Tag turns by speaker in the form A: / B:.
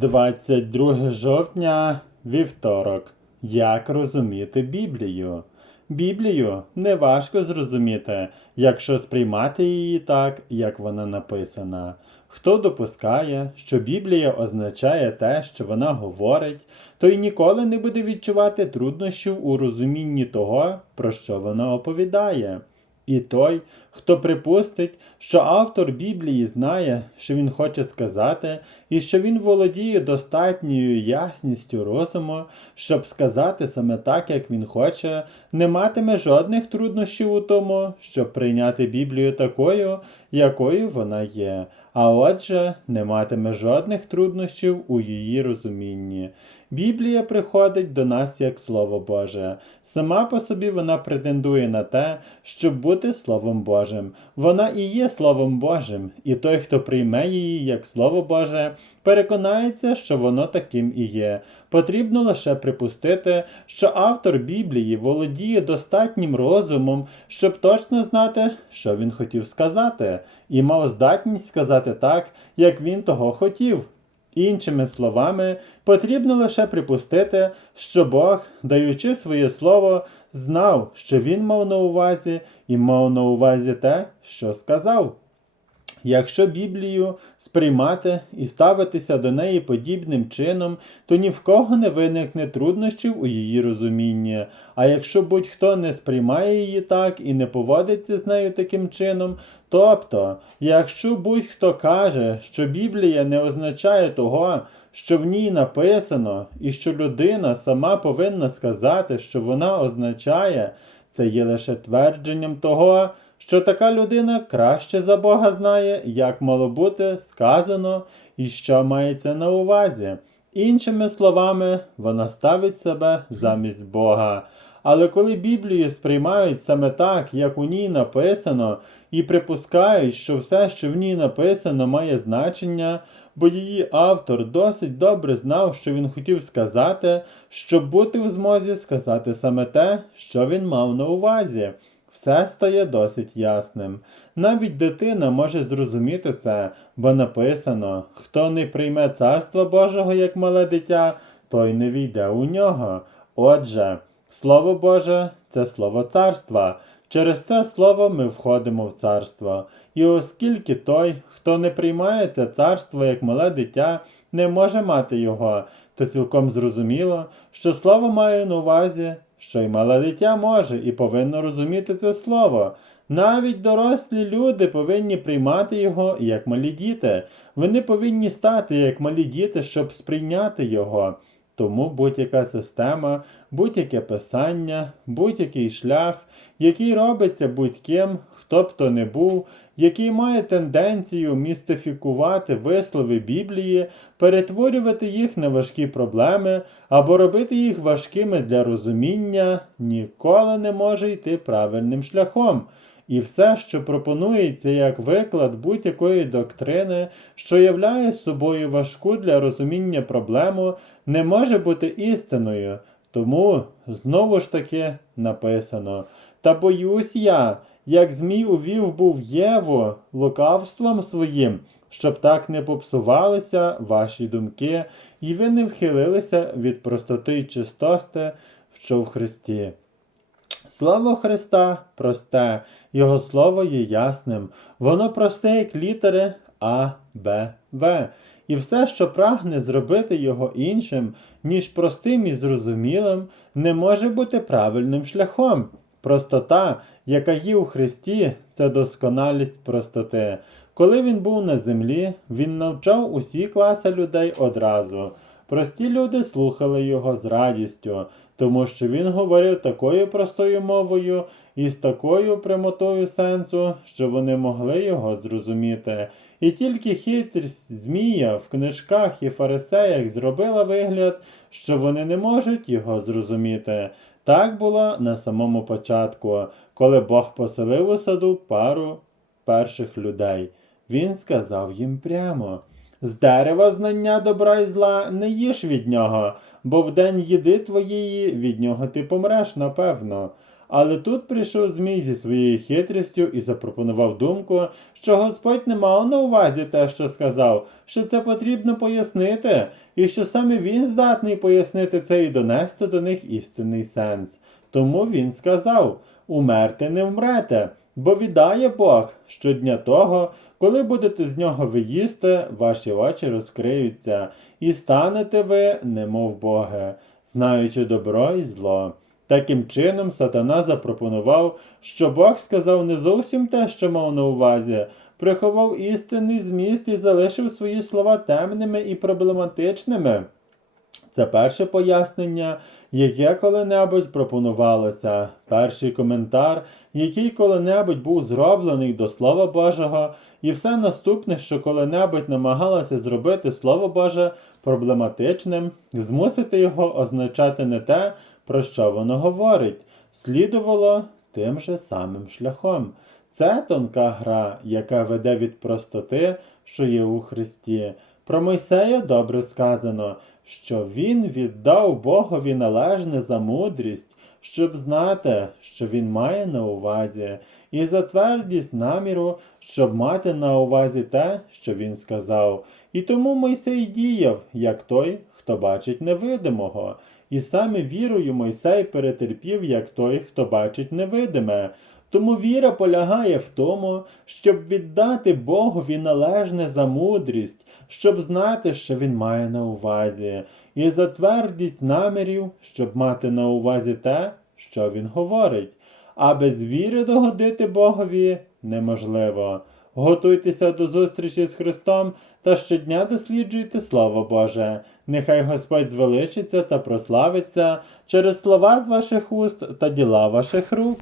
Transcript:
A: 22 жовтня, вівторок. Як розуміти Біблію? Біблію неважко зрозуміти, якщо сприймати її так, як вона написана. Хто допускає, що Біблія означає те, що вона говорить, той ніколи не буде відчувати труднощів у розумінні того, про що вона оповідає. І той, хто припустить, що автор Біблії знає, що він хоче сказати, і що він володіє достатньою ясністю розуму, щоб сказати саме так, як він хоче, не матиме жодних труднощів у тому, щоб прийняти Біблію такою, якою вона є, а отже, не матиме жодних труднощів у її розумінні. Біблія приходить до нас як Слово Боже. Сама по собі вона претендує на те, щоб бути Словом Божим. Вона і є Словом Божим, і той, хто прийме її як Слово Боже, переконається, що воно таким і є. Потрібно лише припустити, що автор Біблії володіє достатнім розумом, щоб точно знати, що він хотів сказати, і мав здатність сказати так, як він того хотів. Іншими словами, потрібно лише припустити, що Бог, даючи своє слово, знав, що він мав на увазі, і мав на увазі те, що сказав. Якщо Біблію сприймати і ставитися до неї подібним чином, то ні в кого не виникне труднощів у її розумінні. А якщо будь-хто не сприймає її так і не поводиться з нею таким чином, тобто, якщо будь-хто каже, що Біблія не означає того, що в ній написано, і що людина сама повинна сказати, що вона означає, це є лише твердженням того, що така людина краще за Бога знає, як мало бути сказано і що мається на увазі. Іншими словами, вона ставить себе замість Бога. Але коли Біблію сприймають саме так, як у ній написано, і припускають, що все, що в ній написано, має значення, бо її автор досить добре знав, що він хотів сказати, щоб бути в змозі сказати саме те, що він мав на увазі. Все стає досить ясним. Навіть дитина може зрозуміти це, бо написано: хто не прийме царства Божого як мале дитя, той не війде у нього. Отже, Слово Боже це слово царства. Через це слово ми входимо в царство. І оскільки той, хто не приймає це царство як мале дитя, не може мати його, то цілком зрозуміло, що слово має на увазі, що й мале дитя може і повинно розуміти це слово. Навіть дорослі люди повинні приймати його як малі діти. Вони повинні стати як малі діти, щоб сприйняти його. Тому будь-яка система, будь-яке писання, будь-який шлях, який робиться будь-ким, хто б то не був, який має тенденцію містифікувати вислови Біблії, перетворювати їх на важкі проблеми або робити їх важкими для розуміння, ніколи не може йти правильним шляхом. І все, що пропонується як виклад будь-якої доктрини, що являє собою важку для розуміння проблему, не може бути істиною. Тому знову ж таки написано: Та боюсь я, як Змій увів був Єву лукавством своїм, щоб так не попсувалися ваші думки, і ви не вхилилися від простоти й чистоти, що в Христі. Слово Христа просте, Його слово є ясним, воно просте, як літери А, Б, В. І все, що прагне зробити його іншим, ніж простим і зрозумілим, не може бути правильним шляхом. Простота, яка є у Христі, це досконалість простоти. Коли він був на землі, він навчав усі класи людей одразу. Прості люди слухали його з радістю, тому що він говорив такою простою мовою і з такою прямотою сенсу, що вони могли його зрозуміти. І тільки хитрість Змія в книжках і фарисеях зробила вигляд, що вони не можуть його зрозуміти. Так було на самому початку, коли Бог поселив у саду пару перших людей. Він сказав їм прямо. З дерева знання добра і зла не їж від нього, бо в день їди твоєї від нього ти помреш, напевно. Але тут прийшов Змій зі своєю хитрістю і запропонував думку, що Господь не мав на увазі те, що сказав, що це потрібно пояснити, і що саме він здатний пояснити це і донести до них істинний сенс. Тому він сказав: Умерти не вмрете, бо віддає Бог щодня того, коли будете з нього ви їсти, ваші очі розкриються, і станете ви, немов Боги, знаючи добро і зло. Таким чином, сатана запропонував, що Бог сказав не зовсім те, що мав на увазі, приховав істинний зміст і залишив свої слова темними і проблематичними. Це перше пояснення, яке коли-небудь пропонувалося, перший коментар, який коли-небудь був зроблений до Слова Божого, і все наступне, що коли-небудь намагалося зробити Слово Боже проблематичним, змусити його означати не те, про що воно говорить, слідувало тим же самим шляхом. Це тонка гра, яка веде від простоти, що є у Христі. Про Мойсея добре сказано, що він віддав Богові належне за мудрість, щоб знати, що він має на увазі, і за твердість наміру, щоб мати на увазі те, що він сказав. І тому Мойсей діяв, як той, хто бачить невидимого. І саме вірою Мойсей перетерпів, як той, хто бачить невидиме. Тому віра полягає в тому, щоб віддати Богові належне за мудрість, щоб знати, що він має на увазі, і за твердість намірів, щоб мати на увазі те, що він говорить. А без віри догодити Богові неможливо. Готуйтеся до зустрічі з Христом та щодня досліджуйте Слово Боже. Нехай Господь звеличиться та прославиться через слова з ваших уст та діла ваших рук.